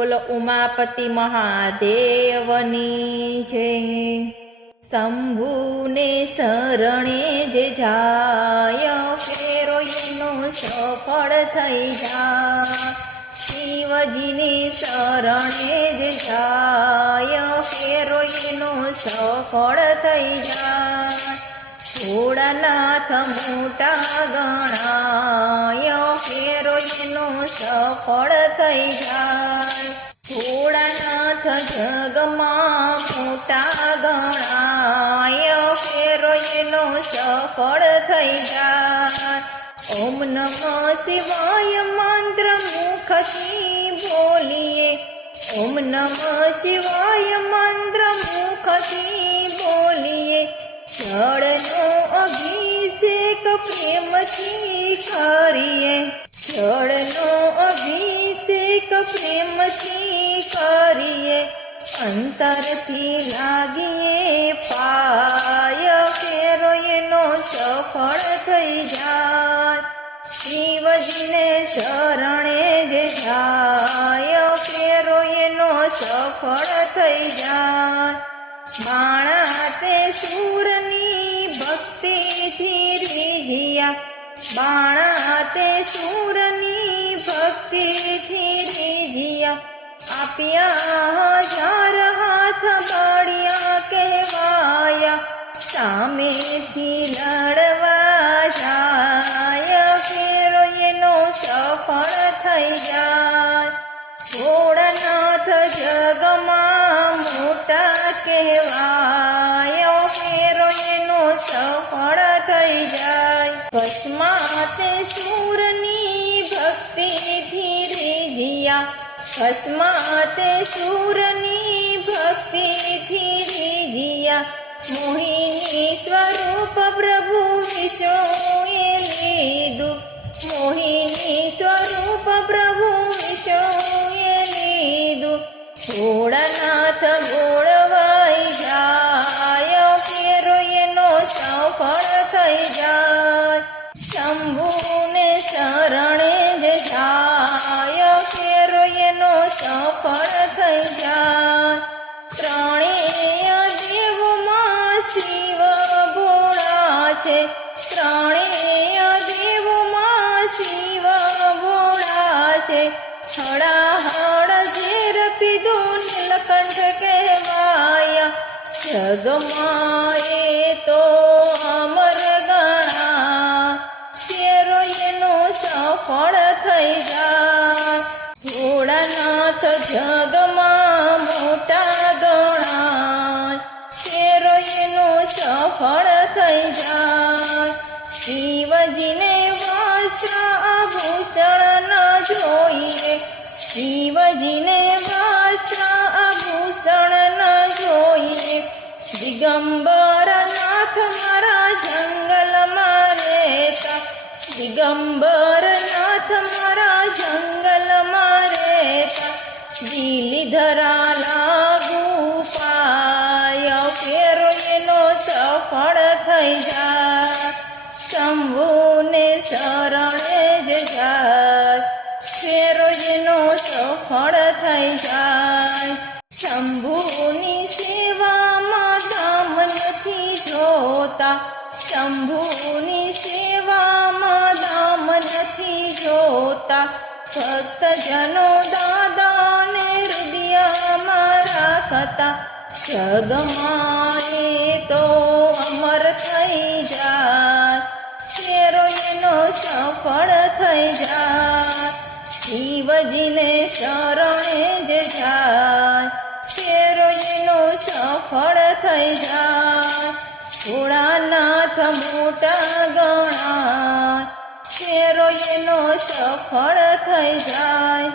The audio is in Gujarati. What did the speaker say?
બોલો ઉમાપતિ મહાદેવની જય। શંભુને શરણે જે જાય ફેરો એનો સફળ થઈ જાય। શિવજીને શરણે જે જાય ફેરો એનો સફળ થઈ જાય। ભોળાનાથ મોટા ગણાય ફેરો એનો સફળ થઈ જાય। ભોળાનાથ જગમાં મોટા ગણાય ફેરો એનો સફળ થઈ જાય। ઓમ નમઃ શિવાય મંત્ર મુખથી બોલીએ। ઓમ નમઃ શિવાય મંત્ર મુખથી બોલીએ। જળનો અભિષેક પ્રેમથી કરીએ। જળનો અભિષેક પ્રેમથી કરીએ। અંતરથી લાગીએ પાય ફેરો એનો સફળ થઈ જાય। શિવજીને શરણે જે જાય ફેરો એનો સફળ થઈ જાય। બાણા તે સૂરની ભક્તિથી રીઝ્યા। બાણા તે સૂરની ભક્તિથી રીઝ્યા। આપ્યા હજાર હાથ બાળ્યા કહેવાયા। સામેથી લડવા જાય ફેરો એનો સફળ થઈ જાય। ભોળાનાથ જગમાં મોટા કહેવાય ફેરો એનો સફળ થઈ જાય। ભસ્મા તે સૂરની ભક્તિથી રીઝ્યા। ભસ્મા તે સૂરની ભક્તિથી રીઝ્યા। મોહિની સ્વરૂપ પ્રભુ વિષ્ણુએ લીધું। મોહિની સ્વરૂપ પ્રભુ વિષ્ણુએ લીધું। ભોળાનાથ ગોળવાઈ જાય ફેરો એનો સફળ થઈ જાય। શંભુને શરણે જે જાય ફેરો એનો સફળ થઈ જાય। ત્રણેય દેવોમાં શિવ ભોળા છે। ત્રણેય દેવોમાં શિવ ભોળા છે। હળાહળ ઝેર પીધું નીલકંઠ કહેવાયા। જગમાં એ તો અમર ગણા ફેરો એનો સફળ થઈ જાય। ભોળાનાથ જગમાં મોટા ગણાય ફેરો એનો સફળ થઈ જાય। શિવજીને વસ્ત્ર આભૂષણ ન જોઈએ। શિવજીને વસ્ત્ર આભૂષણ ન જોઈએ। દિગંબર નાથ મારા જંગલમાં રહેતા। દિગંબર નાથ મારા જંગલમાં રહેતા। ગિરિધરા લાગુ પાય ફેરો એનો સફળ થઈ જાય। શંભુને શરણે જે જાય ફેરો એનો સફળ થઈ જાય। શંભુની સેવામાં દામ નથી જોતા। શંભુની સેવામાં દામ નથી જોતા। ભક્તજનો દાદાને હૃદયમાં રાખતા। જગમાં એ તો અમર થઈ જાય ફેરો એનો સફળ થઈ જાય। શિવજીને શરણે જે જાય ફેરો એનો સફળ થઈ જાય। ભોળાનાથ મોટા ગણાય ફેરો એનો સફળ થઈ જાય।